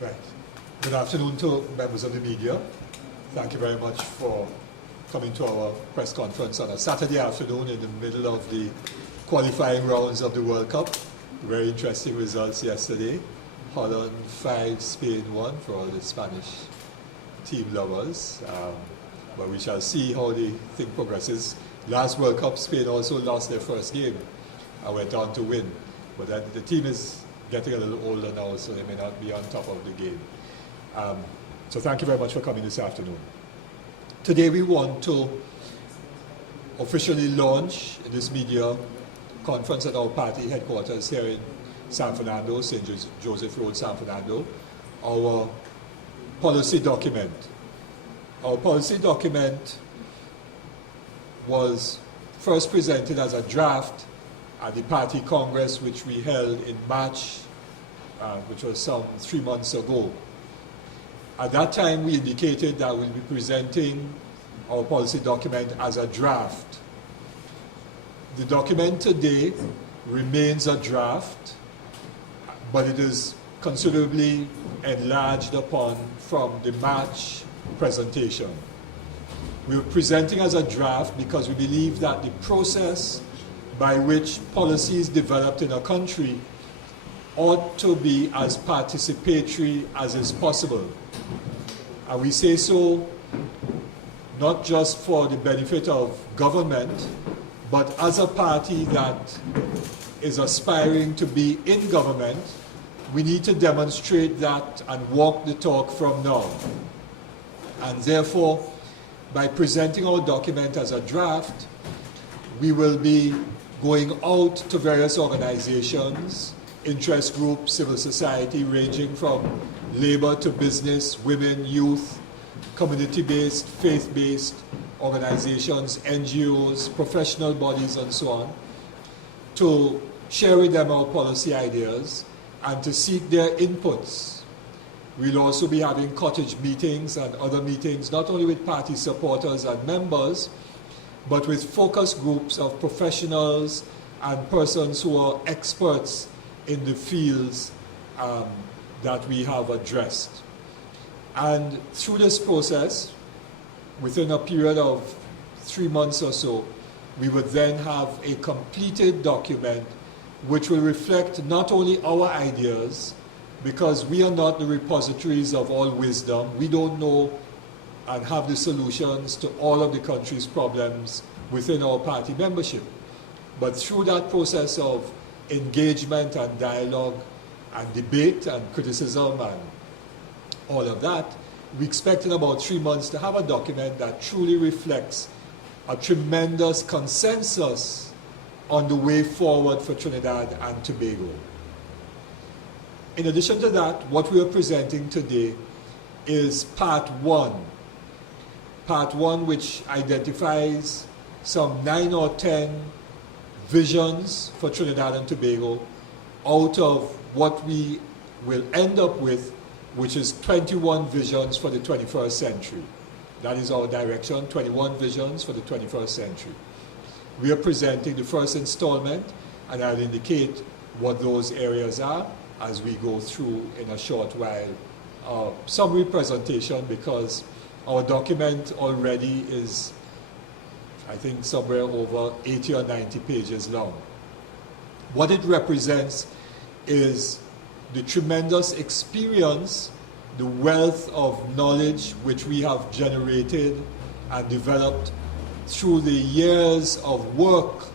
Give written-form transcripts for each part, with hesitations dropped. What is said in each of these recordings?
Right. Good afternoon to members of the media. Thank you very much for coming to our press conference on a Saturday afternoon in the middle of the qualifying rounds of the World Cup. Very interesting results yesterday. Holland 5, Spain 1 for all the Spanish team lovers. But we shall see how the thing progresses. Last World Cup, Spain also lost their first game and went on to win. But the team is getting a little older now, so they may not be on top of the game. So thank you very much for coming this afternoon. Today we want to officially launch this media conference at our party headquarters here in San Fernando, St. Joseph Road, San Fernando, our policy document. Our policy document was first presented as a draft at the party congress which we held in March, which was some 3 months ago. At that time we indicated that we'll be presenting our policy document as a draft. The document today remains a draft, but it is considerably enlarged upon from the March presentation. We're presenting as a draft because we believe that the process by which policy is developed in a country ought to be as participatory as is possible. And we say so not just for the benefit of government, but as a party that is aspiring to be in government, we need to demonstrate that and walk the talk from now. And therefore, by presenting our document as a draft, we will be going out to various organizations, interest groups, civil society, ranging from labor to business, women, youth, community-based, faith-based organizations, NGOs, professional bodies, and so on, to share with them our policy ideas and to seek their inputs. We'll also be having cottage meetings and other meetings, not only with party supporters and members, but with focus groups of professionals and persons who are experts in the fields that we have addressed. And through this process, within a period of 3 months or so, we would then have a completed document which will reflect not only our ideas, because we are not the repositories of all wisdom. We don't know and have the solutions to all of the country's problems within our party membership. But through that process of engagement and dialogue and debate and criticism and all of that, we expect in about 3 months to have a document that truly reflects a tremendous consensus on the way forward for Trinidad and Tobago. In addition to that, what we are presenting today is part one. Part one, which identifies some 9 or 10 visions for Trinidad and Tobago out of what we will end up with, which is 21 visions for the 21st century. That is our direction, 21 visions for the 21st century. We are presenting the first installment, and I'll indicate what those areas are as we go through in a short while. Summary presentation, because our document already is, I think, somewhere over 80 or 90 pages long. What it represents is the tremendous experience, the wealth of knowledge which we have generated and developed through the years of work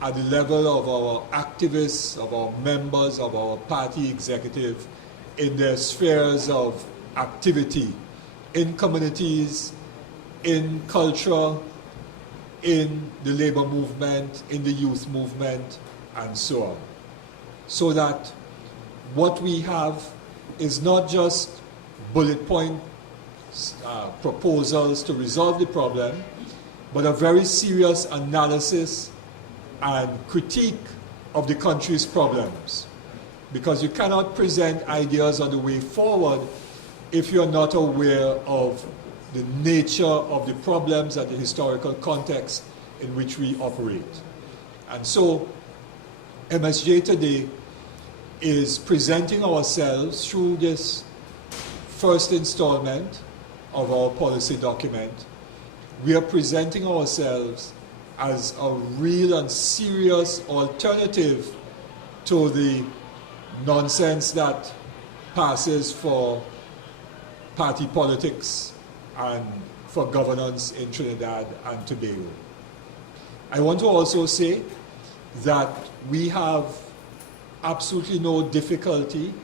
at the level of our activists, of our members, of our party executive, in their spheres of activity, in communities, in culture, in the labor movement, in the youth movement, and so on. So that what we have is not just bullet point proposals to resolve the problem, but a very serious analysis and critique of the country's problems. Because you cannot present ideas on the way forward if you're not aware of the nature of the problems and the historical context in which we operate. And so MSJ today is presenting ourselves through this first installment of our policy document. We are presenting ourselves as a real and serious alternative to the nonsense that passes for party politics and for governance in Trinidad and Tobago. I want to also say that we have absolutely no difficulty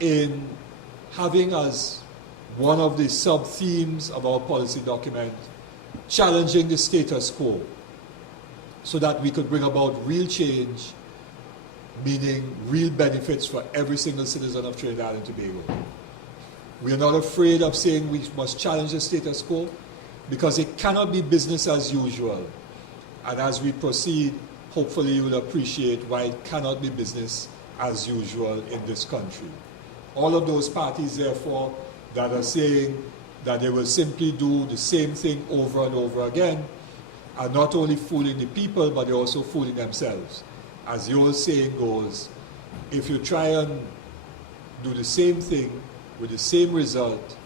in having as one of the sub-themes of our policy document challenging the status quo so that we could bring about real change, meaning real benefits for every single citizen of Trinidad and Tobago. We are not afraid of saying we must challenge the status quo because it cannot be business as usual. And as we proceed, hopefully you will appreciate why it cannot be business as usual in this country. All of those parties, therefore, that are saying that they will simply do the same thing over and over again are not only fooling the people, but they're also fooling themselves. As the old saying goes, if you try and do the same thing with the same result,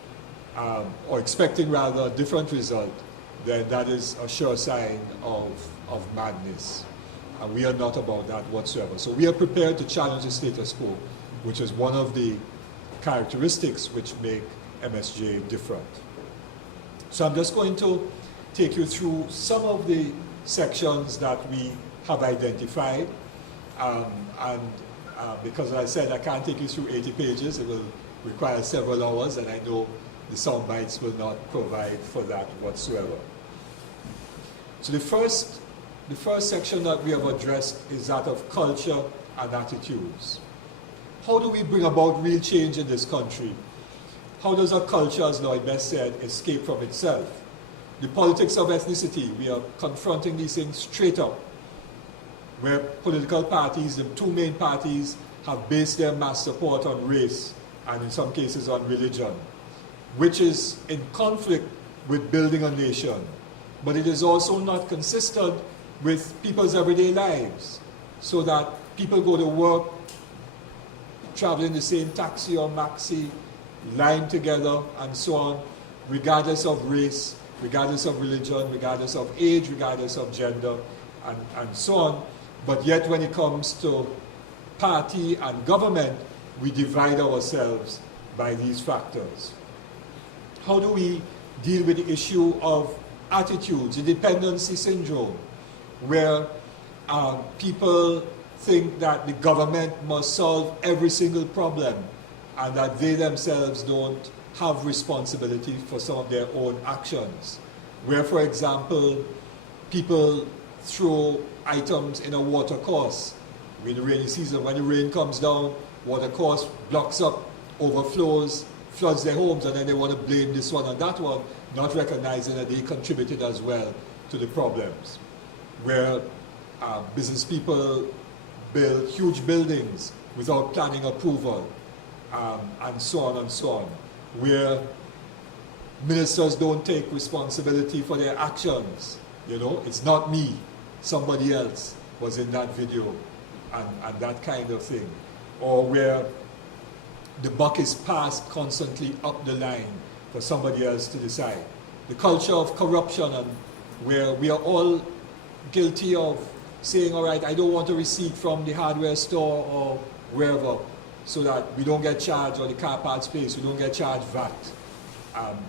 or expecting rather a different result, then that is a sure sign of madness. And we are not about that whatsoever. So we are prepared to challenge the status quo, which is one of the characteristics which make MSJ different. So I'm just going to take you through some of the sections that we have identified. Because as I said, I can't take you through 80 pages. It will require several hours, and I know the sound bites will not provide for that whatsoever. So the first section that we have addressed is that of culture and attitudes. How do we bring about real change in this country? How does a culture, as Lloyd Best said, escape from itself? The politics of ethnicity, we are confronting these things straight up, where political parties, the two main parties, have based their mass support on race and in some cases on religion, which is in conflict with building a nation. But it is also not consistent with people's everyday lives, so that people go to work traveling the same taxi or maxi, lined together and so on, regardless of race, regardless of religion, regardless of age, regardless of gender, and so on. But yet when it comes to party and government, we divide ourselves by these factors. How do we deal with the issue of attitudes, the dependency syndrome, where people think that the government must solve every single problem and that they themselves don't have responsibility for some of their own actions. Where, for example, people throw items in a water course in the rainy season. When the rain comes down, water course blocks up, overflows, floods their homes, and then they want to blame this one and that one, not recognizing that they contributed as well to the problems. Where business people build huge buildings without planning approval, and so on and so on. Where ministers don't take responsibility for their actions. You know, it's not me, somebody else was in that video, and that kind of thing. Or where the buck is passed constantly up the line for somebody else to decide. The culture of corruption, and where we are all guilty of saying, all right, I don't want a receipt from the hardware store or wherever, so that we don't get charged, or the car parts place, we don't get charged VAT.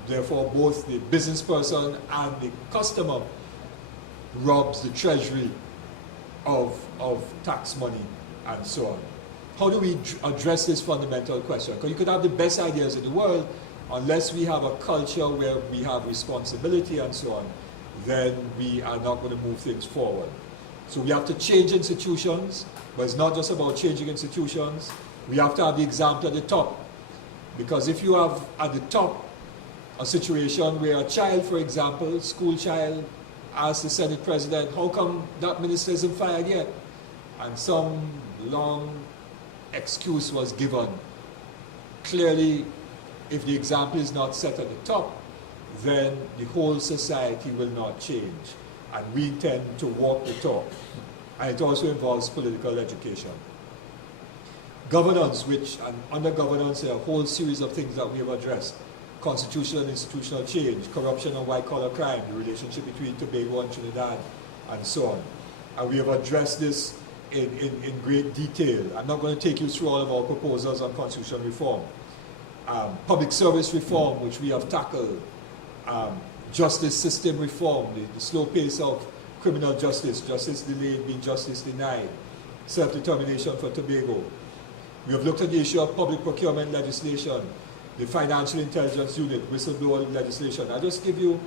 Therefore, both the business person and the customer robs the treasury of tax money and so on. How do we address this fundamental question? Because you could have the best ideas in the world, unless we have a culture where we have responsibility and so on, then we are not going to move things forward. So we have to change institutions, but it's not just about changing institutions. We have to have the example at the top. Because if you have at the top a situation where a child, for example, school child, asks the Senate President, how come that minister isn't fired yet? And some long excuse was given. Clearly, if the example is not set at the top, then the whole society will not change. And we tend to walk the talk. And it also involves political education. governance, and under governance there are a whole series of things that we have addressed. Constitutional and institutional change, corruption and white-collar crime, the relationship between Tobago and Trinidad, and so on. And we have addressed this in great detail. I'm not going to take you through all of our proposals on constitutional reform. Public service reform, which we have tackled. Justice system reform, the slow pace of criminal justice, justice delayed being justice denied, self-determination for Tobago. We have looked at the issue of public procurement legislation, the financial intelligence unit, whistleblower legislation. I'll just give you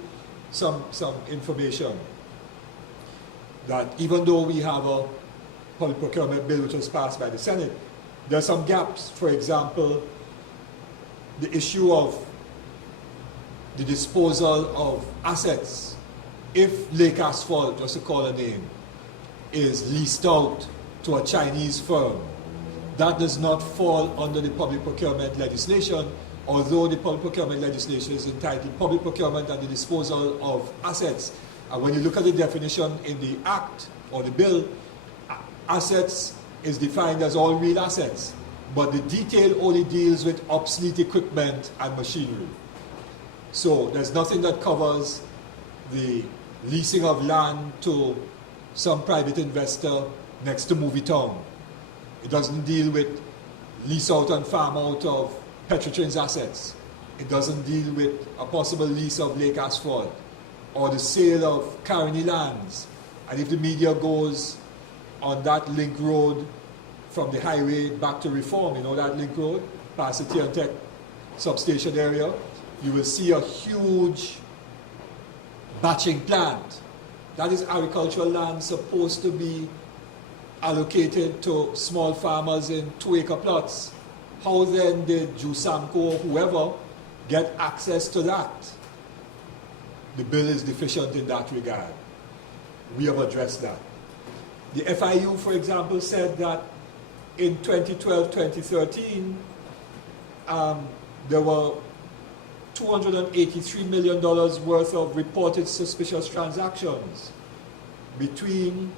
some information that even though we have a public procurement bill which was passed by the Senate, there are some gaps. For example, the issue of the disposal of assets. If Lake Asphalt, just to call a name, is leased out to a Chinese firm, that does not fall under the public procurement legislation, although the public procurement legislation is entitled Public Procurement and the Disposal of Assets. And when you look at the definition in the Act or the bill, assets is defined as all real assets, but the detail only deals with obsolete equipment and machinery. So there's nothing that covers the leasing of land to some private investor next to Movie Town. It doesn't deal with lease out and farm out of Petrotrin's assets. It doesn't deal with a possible lease of Lake Asphalt or the sale of Caroni lands. And if the media goes on that link road from the highway back to Reform, you know that link road, past the Tech substation area, you will see a huge batching plant. That is agricultural land supposed to be allocated to small farmers in 2-acre plots. How then did Jusamco or whoever get access to that? The bill is deficient in that regard. We have addressed that. The FIU, for example, said that in 2012-2013, there were $283 million worth of reported suspicious transactions. Between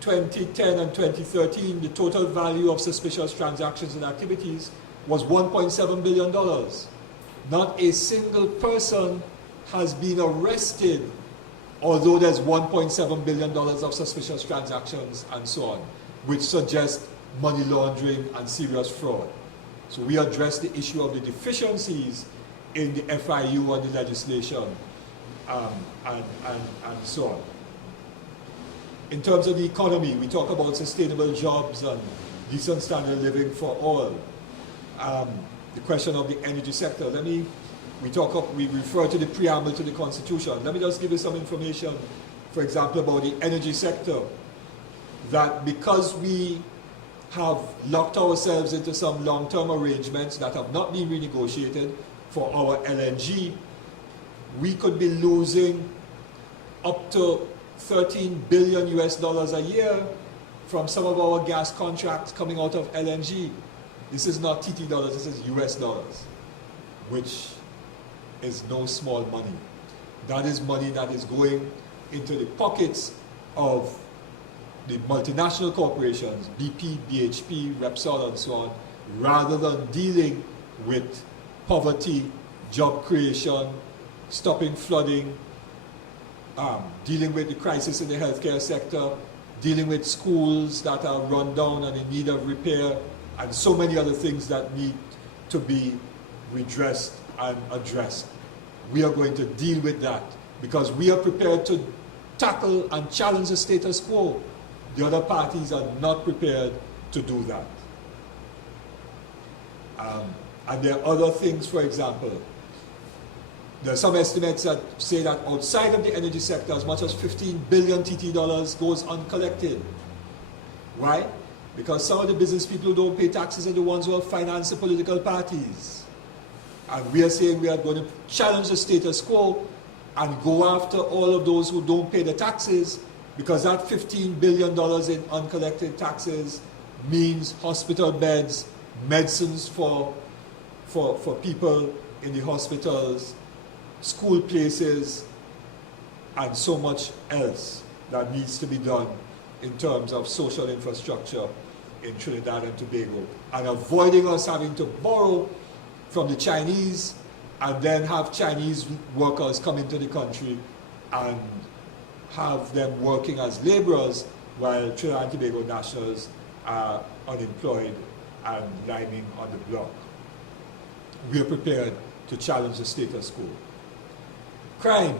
2010 and 2013, the total value of suspicious transactions and activities was $1.7 billion. Not a single person has been arrested, although there's $1.7 billion of suspicious transactions and so on, which suggests money laundering and serious fraud. So we address the issue of the deficiencies in the FIU and the legislation and so on. In terms of the economy, we talk about sustainable jobs and decent standard of living for all. The question of the energy sector. We refer to the preamble to the Constitution. Let me just give you some information, for example, about the energy sector. That because we have locked ourselves into some long-term arrangements that have not been renegotiated for our LNG, we could be losing up to $13 billion a year from some of our gas contracts coming out of LNG. This is not TT dollars, this is US dollars, which is no small money. That is money that is going into the pockets of the multinational corporations, BP, BHP, Repsol, and so on, rather than dealing with poverty, job creation, stopping flooding, dealing with the crisis in the healthcare sector, dealing with schools that are run down and in need of repair, and so many other things that need to be redressed and addressed. We are going to deal with that because we are prepared to tackle and challenge the status quo. The other parties are not prepared to do that. And there are other things, for example, there are some estimates that say that outside of the energy sector, as much as 15 billion TT dollars goes uncollected. Why? Because some of the business people who don't pay taxes are the ones who have financed the political parties. And we are saying we are going to challenge the status quo and go after all of those who don't pay the taxes, because that $15 billion in uncollected taxes means hospital beds, medicines for people in the hospitals, school places, and so much else that needs to be done in terms of social infrastructure in Trinidad and Tobago, and avoiding us having to borrow from the Chinese and then have Chinese workers come into the country and have them working as laborers while Trinidad and Tobago nationals are unemployed and lining on the block. We are prepared to challenge the status quo. Crime.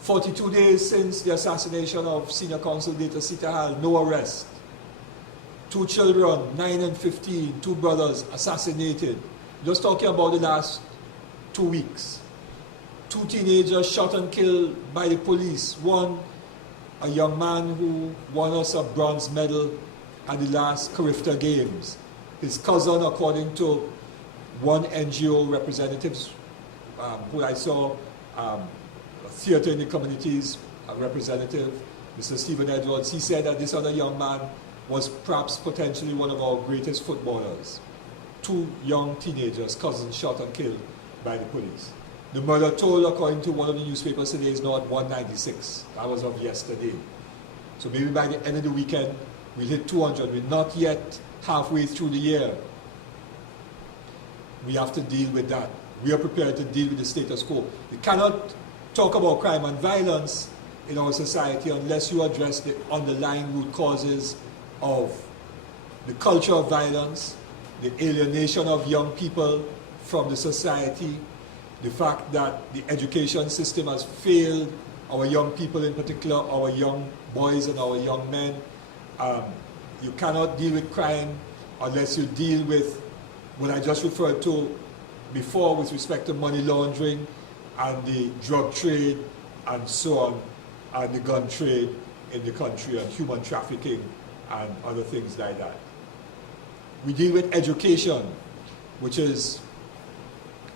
42 days since the assassination of Senior Counsel Data Sitahal, no arrest. 2 children, 9 and 15, 2 brothers assassinated. Just talking about the last 2 weeks. 2 teenagers shot and killed by the police. One, a young man who won us a bronze medal at the last Clifton Games. His cousin, according to one NGO representatives who I saw, a theater in the communities, a representative, Mr. Stephen Edwards, he said that this other young man was perhaps potentially one of our greatest footballers. 2 young teenagers, cousins, shot and killed by the police. The murder toll, according to one of the newspapers today, is now at 196. That was of yesterday. So maybe by the end of the weekend, we'll hit 200. We're not yet halfway through the year. We have to deal with that. We are prepared to deal with the status quo. You cannot talk about crime and violence in our society unless you address the underlying root causes of the culture of violence, the alienation of young people from the society, the fact that the education system has failed our young people, in particular our young boys and our young men. You cannot deal with crime unless you deal with what I just referred to before with respect to money laundering and the drug trade and so on, and the gun trade in the country and human trafficking and other things like that. We deal with education, which is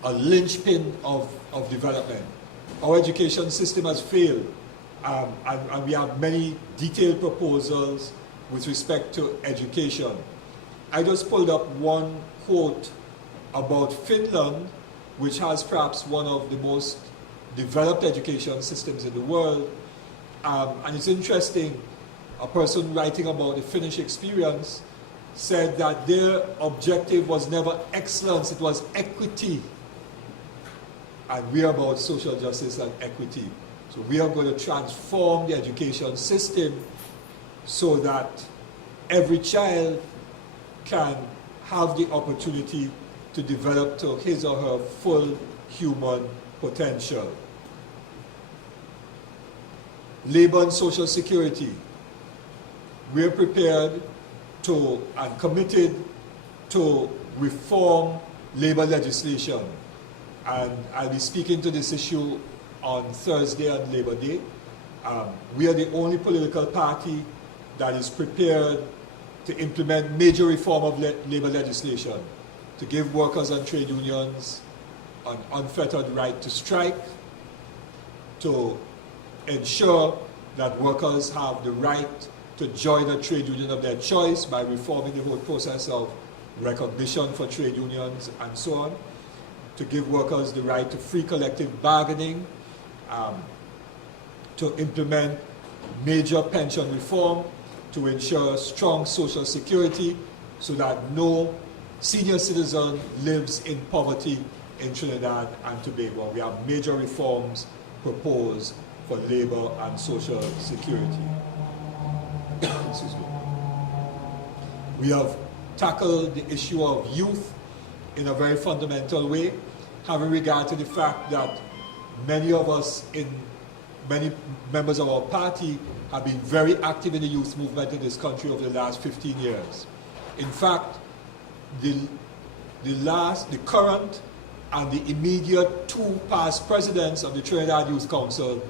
a linchpin of development. Our education system has failed, and we have many detailed proposals with respect to education. I just pulled up one quote about Finland, which has perhaps one of the most developed education systems in the world. And it's interesting, a person writing about the Finnish experience said that their objective was never excellence, it was equity. And we are about social justice and equity. So we are going to transform the education system so that every child can have the opportunity to develop to his or her full human potential. Labor and Social Security. We are prepared to and committed to reform labor legislation. And I'll be speaking to this issue on Thursday on Labor Day. We are the only political party that is prepared to implement major reform of labor legislation, to give workers and trade unions an unfettered right to strike, to ensure that workers have the right to join a trade union of their choice by reforming the whole process of recognition for trade unions and so on, to give workers the right to free collective bargaining, to implement major pension reform, to ensure strong social security so that no senior citizen lives in poverty in Trinidad and Tobago. We have major reforms proposed for labor and social security. Excuse me. We have tackled the issue of youth in a very fundamental way, having regard to the fact that many of us, many members of our party, have been very active in the youth movement in this country over the last 15 years. In fact, the current and the immediate 2 past presidents of the Trinidad Youth Council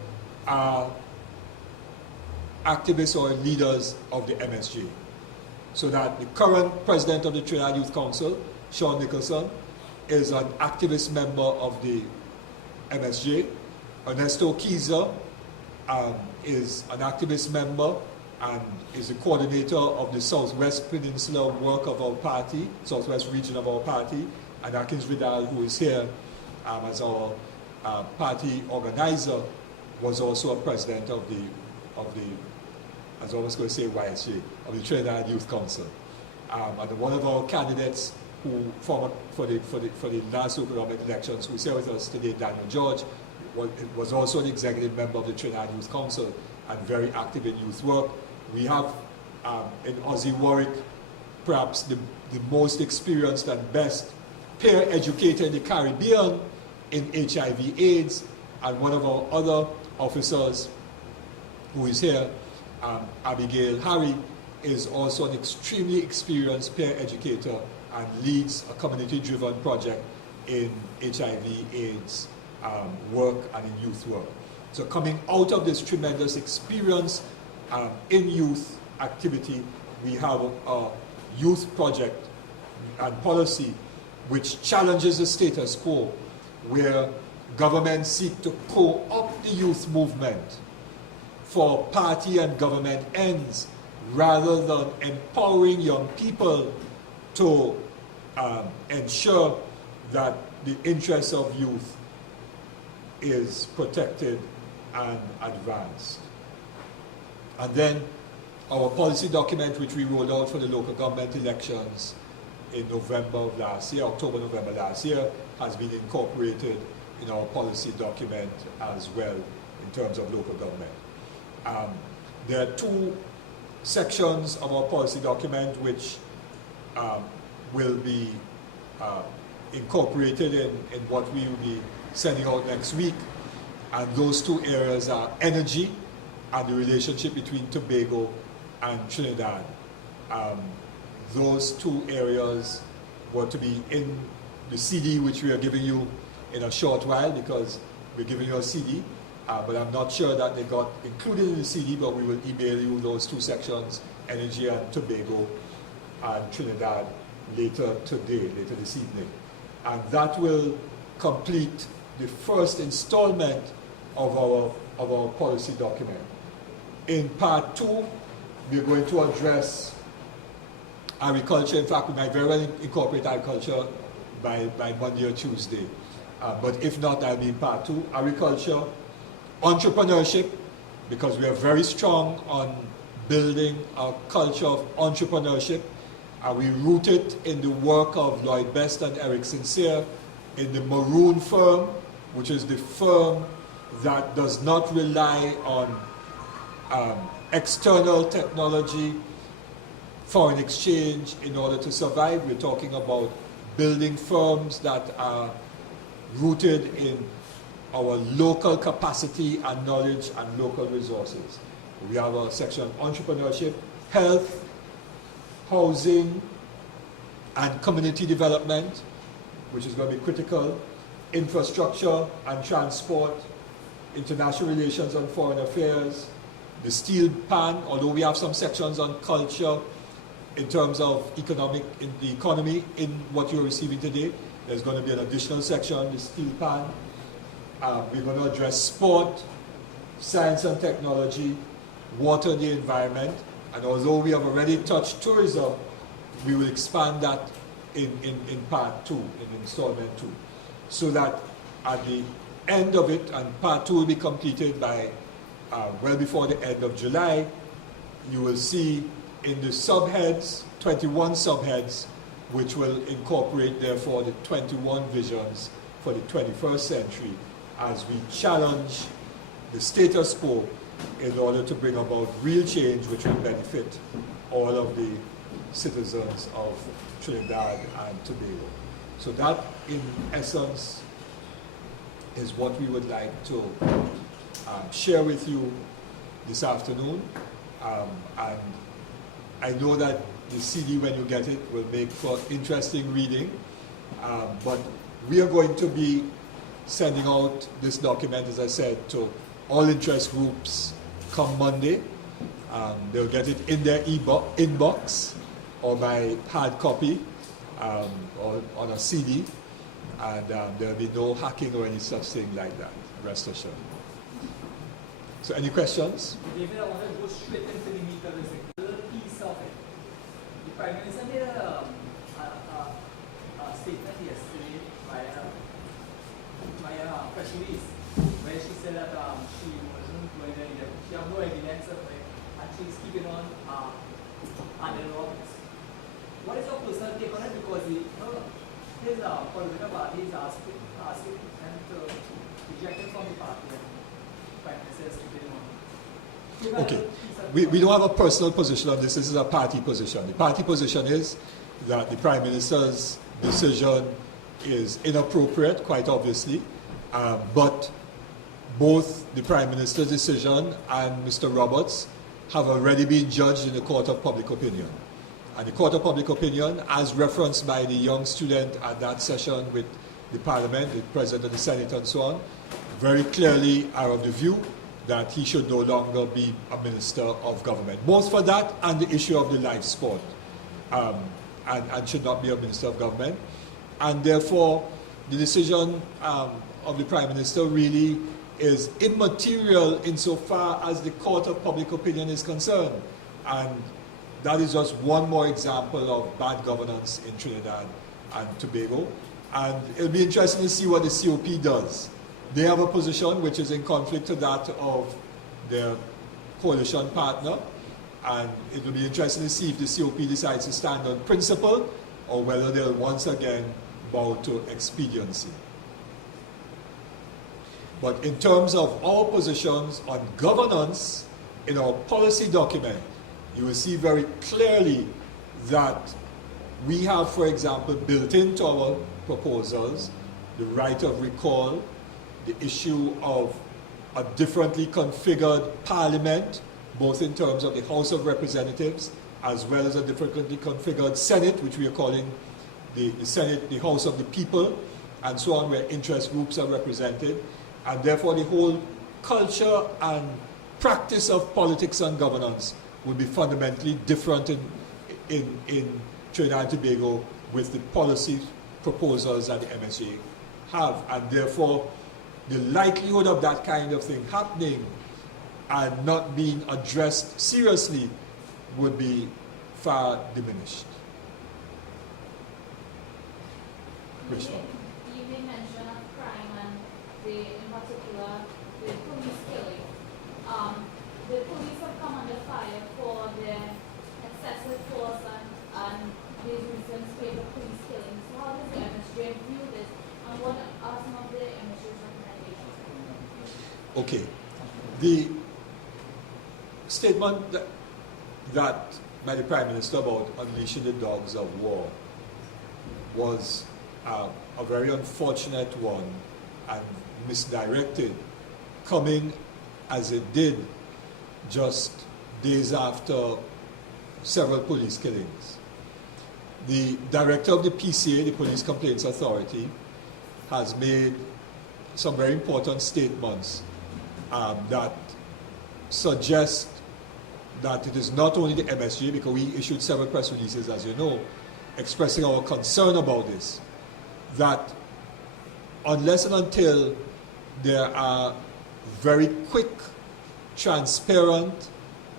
are activists or leaders of the MSJ. So that the current president of the Trinidad Youth Council, Sean Nicholson, is an activist member of the MSJ. Ernesto Kiza is an activist member and is the coordinator of the Southwest Peninsula work of our party, Southwest region of our party, and Akins Vidal, who is here as our party organizer, was also a president of the, as I was going to say YSJ, of the Trinidad Youth Council. and one of our candidates who for the last local government elections, who's here with us today, Daniel George, was also an executive member of the Trinidad Youth Council and very active in youth work. We have in Ozzy Warwick, perhaps the most experienced and best peer educator in the Caribbean in HIV/AIDS, and one of our other officers who is here, Abigail Harry, is also an extremely experienced peer educator and leads a community-driven project in HIV/AIDS work and in youth work. So coming out of this tremendous experience in youth activity, we have a youth project and policy which challenges the status quo, where governments seek to co-opt the youth movement for party and government ends, rather than empowering young people to ensure that the interests of youth is protected and advanced. And then our policy document, which we rolled out for the local government elections in November of last year, October, November last year, has been incorporated in our policy document as well in terms of local government. There are two sections of our policy document which will be incorporated in what we will be sending out next week, and those two areas are energy and the relationship between Tobago and Trinidad. Those two areas were to be in the CD, which we are giving you in a short while, because we're giving you a CD, but I'm not sure that they got included in the CD, but we will email you those two sections, energy and Tobago and Trinidad, later today, later this evening. And that will complete the first installment of our policy document. In part two, we're going to address agriculture. In fact, we might very well incorporate agriculture by Monday or Tuesday. But if not, that'll be in part two. Agriculture, entrepreneurship, because we are very strong on building a culture of entrepreneurship. We root it in the work of Lloyd Best and Eric Sincere in the Maroon firm, which is the firm that does not rely on external technology, foreign exchange in order to survive. We're talking about building firms that are rooted in our local capacity and knowledge and local resources. We have a section on entrepreneurship, health, housing, and community development, which is going to be critical, infrastructure and transport, international relations and foreign affairs, the steel pan, although we have some sections on culture in terms of the economy in what you're receiving today. There's going to be an additional section on the steel pan. We're going to address sport, science and technology, water and the environment, and although we have already touched tourism, we will expand that in part two, in installment two, so that at the end of it, and part two will be completed by well before the end of July, you will see in the subheads, 21 subheads, which will incorporate therefore the 21 visions for the 21st century as we challenge the status quo in order to bring about real change which will benefit all of the citizens of Trinidad and Tobago. So that, in essence, is what we would like to share with you this afternoon. And I know that the CD, when you get it, will make for interesting reading. But we are going to be sending out this document, as I said, to all interest groups come Monday. They'll get it in their inbox or by hard copy or on a CD. And there'll be no hacking or any such thing like that, rest assured. So any questions? David, I want to go straight into the meat of this, a little piece of it. The Prime Minister made a statement yesterday via press release, where she said that she wasn't going to, she had no evidence of it, and she's keeping on adding Roberts. what is your personal take on it? Because his political party is asking him to reject him from the party. And the Prime Minister is keeping him on. Okay. We don't have a personal position on this. This is a party position. The party position is that the Prime Minister's decision is inappropriate, quite obviously, but both the Prime Minister's decision and Mr. Roberts have already been judged in the Court of Public Opinion. And the Court of Public Opinion, as referenced by the young student at that session with the Parliament, the President of the Senate and so on, very clearly are of the view that he should no longer be a Minister of Government, both for that and the issue of the life sport, and should not be a Minister of Government. And therefore, the decision of the Prime Minister really is immaterial insofar as the Court of Public Opinion is concerned. And that is just one more example of bad governance in Trinidad and Tobago. And it'll be interesting to see what the COP does. They have a position which is in conflict to that of their coalition partner. And it will be interesting to see if the COP decides to stand on principle or whether they'll once again bow to expediency. But in terms of our positions on governance in our policy document, you will see very clearly that we have, for example, built into our proposals the right of recall, the issue of a differently configured parliament, both in terms of the House of Representatives as well as a differently configured Senate, which we are calling the Senate, the House of the People, and so on, where interest groups are represented. And therefore the whole culture and practice of politics and governance will be fundamentally different in Trinidad and Tobago with the policy proposals that the MSJ have. And therefore, the likelihood of that kind of thing happening and not being addressed seriously would be far diminished. Krishna. You made mention of crime and in particular the police killing. The police have come under fire for their excessive force and these recent spate of police killings. So how does the MSJ view this, and what are some of the MSJ's recommendations? Okay. The statement that by the Prime Minister about unleashing the dogs of war was a very unfortunate one and misdirected, coming as it did just days after several police killings. The director of the PCA, the Police Complaints Authority, has made some very important statements that suggest that it is not only the MSJ, because we issued several press releases, as you know, expressing our concern about this, that unless and until there are very quick, transparent,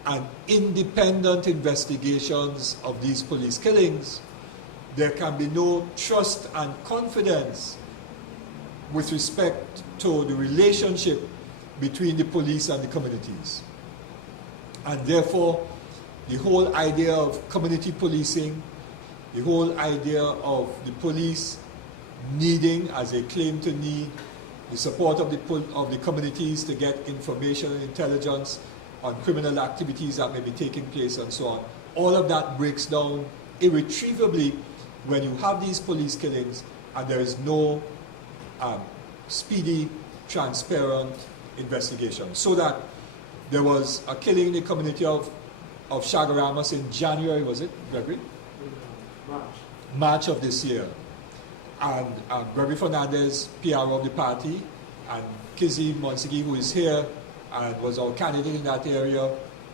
and independent investigations of these police killings, there can be no trust and confidence with respect to the relationship between the police and the communities. And therefore, the whole idea of community policing, the whole idea of the police needing, as they claim to need, the support of the communities to get information and intelligence on criminal activities that may be taking place and so on, all of that breaks down irretrievably when you have these police killings and there is no speedy, transparent investigation. So that there was a killing in the community of Chagaramas in January, was it, Gregory? March of this year. And Gregory Fernandez, PR of the party, and Kizzy Monsigi, who is here and was our candidate in that area,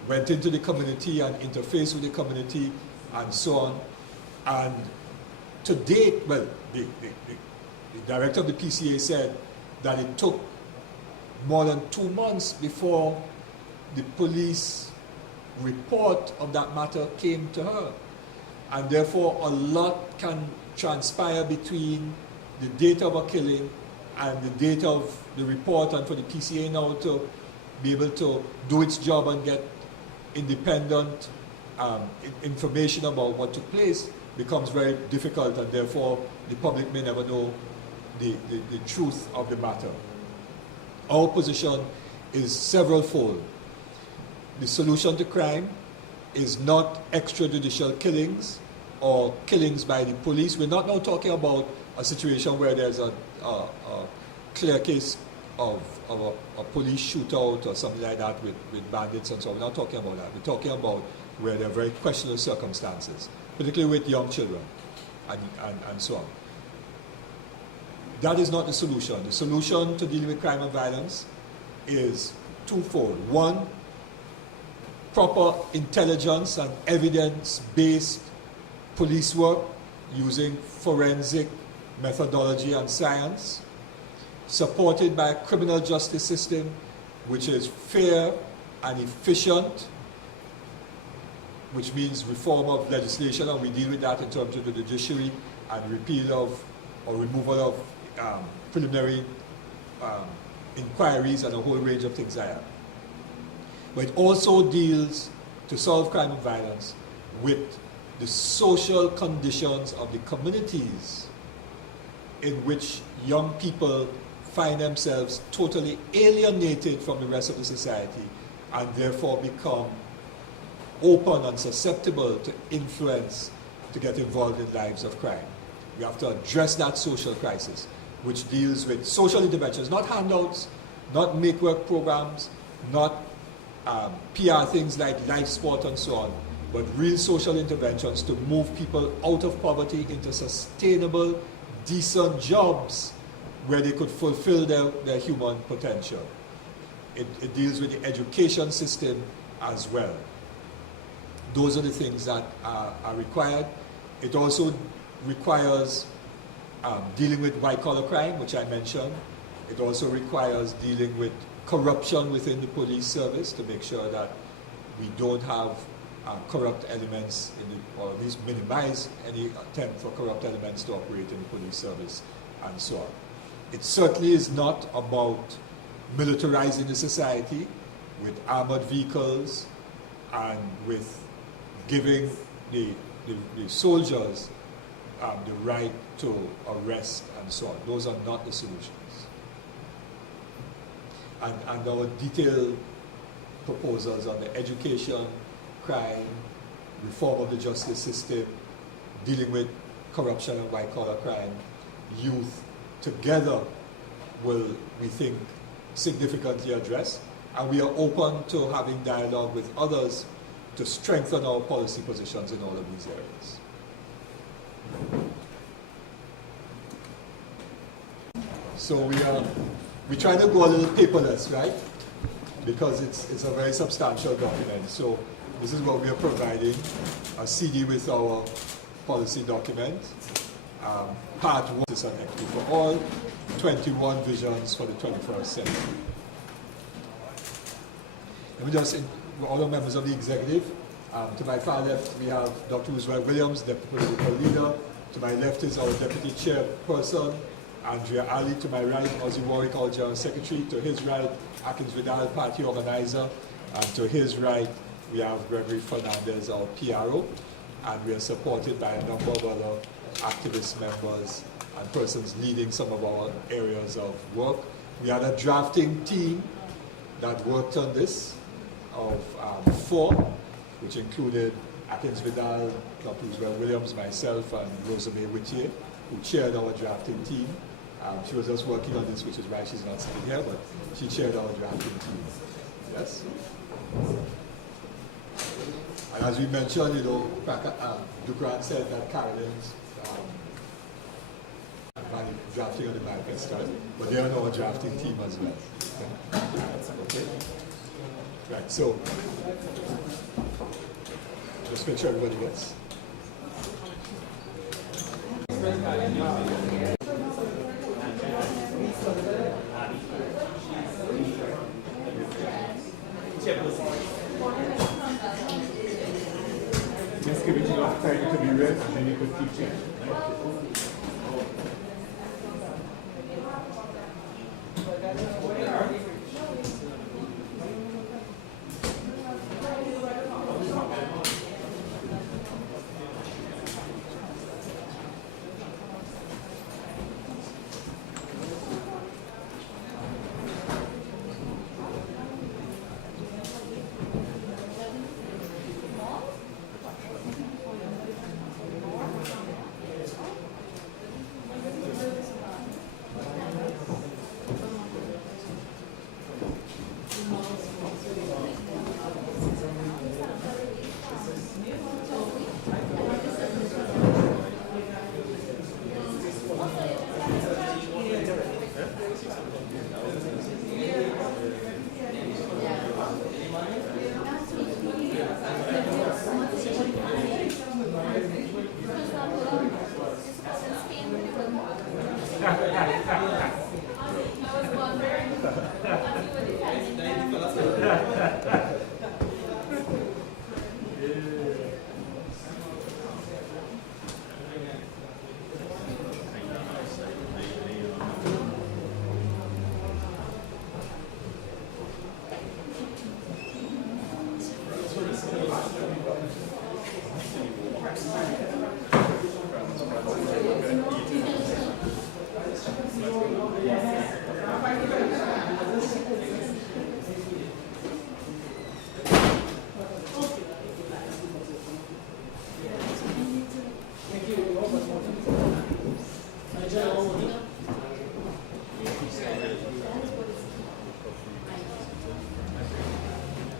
went into the community and interfaced with the community and so on. And to date, well, the director of the PCA said that it took more than 2 months before the police report of that matter came to her. And therefore, a lot can transpire between the date of a killing and the date of the report, and for the PCA now to be able to do its job and get independent information about what took place becomes very difficult, and therefore the public may never know the truth of the matter. Our position is several-fold. The solution to crime is not extrajudicial killings or killings by the police. We're not now talking about a situation where there's a clear case of a police shootout or something like that with bandits and so on. We're not talking about that. We're talking about where there are very questionable circumstances, particularly with young children and so on. That is not the solution. The solution to dealing with crime and violence is twofold. One, proper intelligence and evidence-based police work using forensic methodology and science, supported by a criminal justice system which is fair and efficient, which means reform of legislation, and we deal with that in terms of the judiciary, and repeal of or removal of preliminary inquiries and a whole range of things like that. But it also deals, to solve crime and violence, with the social conditions of the communities in which young people find themselves totally alienated from the rest of the society and therefore become open and susceptible to influence to get involved in lives of crime. We have to address that social crisis, which deals with social interventions, not handouts, not make-work programs, not PR things like life sport and so on, but real social interventions to move people out of poverty into sustainable, decent jobs where they could fulfill their human potential. It deals with the education system as well. Those are the things that are required. It also requires dealing with white-collar crime, which I mentioned. It also requires dealing with corruption within the police service to make sure that we don't have corrupt elements, or at least minimize any attempt for corrupt elements to operate in the police service, and so on. It certainly is not about militarizing the society with armored vehicles and with giving the soldiers the right to arrest and so on. Those are not the solutions. And our detailed proposals on the education, crime, reform of the justice system, dealing with corruption and white-collar crime, youth, together will, we think, significantly address. And we are open to having dialogue with others to strengthen our policy positions in all of these areas. So we try to go a little paperless, right? Because it's a very substantial document. So this is what we are providing, a CD with our policy document. Part 1 is on equity for all, 21 visions for the 21st century. Let me just, all the members of the executive. To my far left, we have Dr. Roosevelt Williams, Deputy Political Leader. To my left is our Deputy Chairperson, Andrea Ali. To my right, Ozzy Warwick, our General Secretary. To his right, Atkins Vidal, Party Organizer. And to his right, we have Gregory Fernandez, our PRO. And we are supported by a number of other activist members and persons leading some of our areas of work. We had a drafting team that worked on this of 4, which included Atkins Vidal, Dr. Roosevelt Williams, myself, and Rosamay Whittier, who chaired our drafting team. She was just working on this, which is why she's not sitting here, but she chaired our drafting team. Yes? And as we mentioned, you know, Dukran said that Carolyn's drafting on the manifesto, but they are on our drafting team as well. Okay? Right, so just make sure everybody gets. Just give it enough time to be read, and then you could keep checking.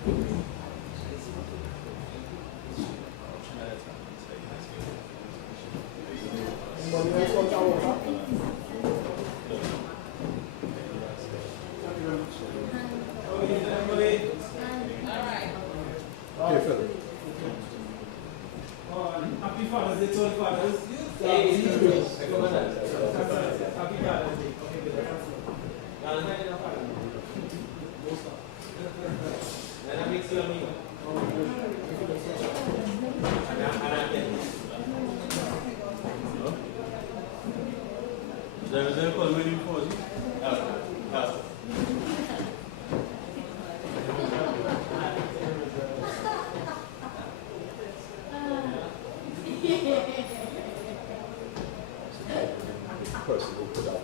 Okay, Phil. Happy Father's Day to all fathers. Happy Father's Day. Person who put out.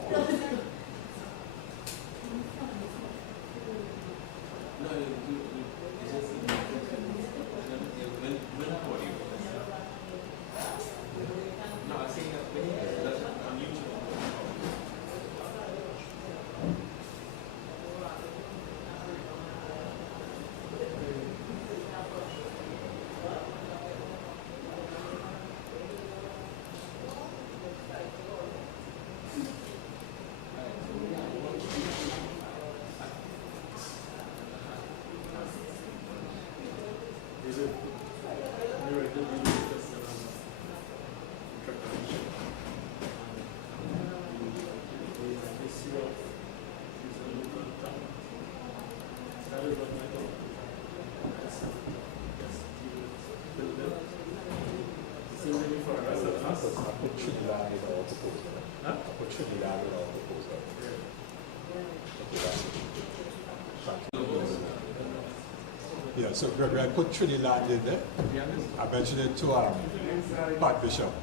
I put Trinidad in our proposal. I put Trinidad in our proposal. Yeah, so Gregory, I put Trinidad in there. I mentioned it to Pat Bishop.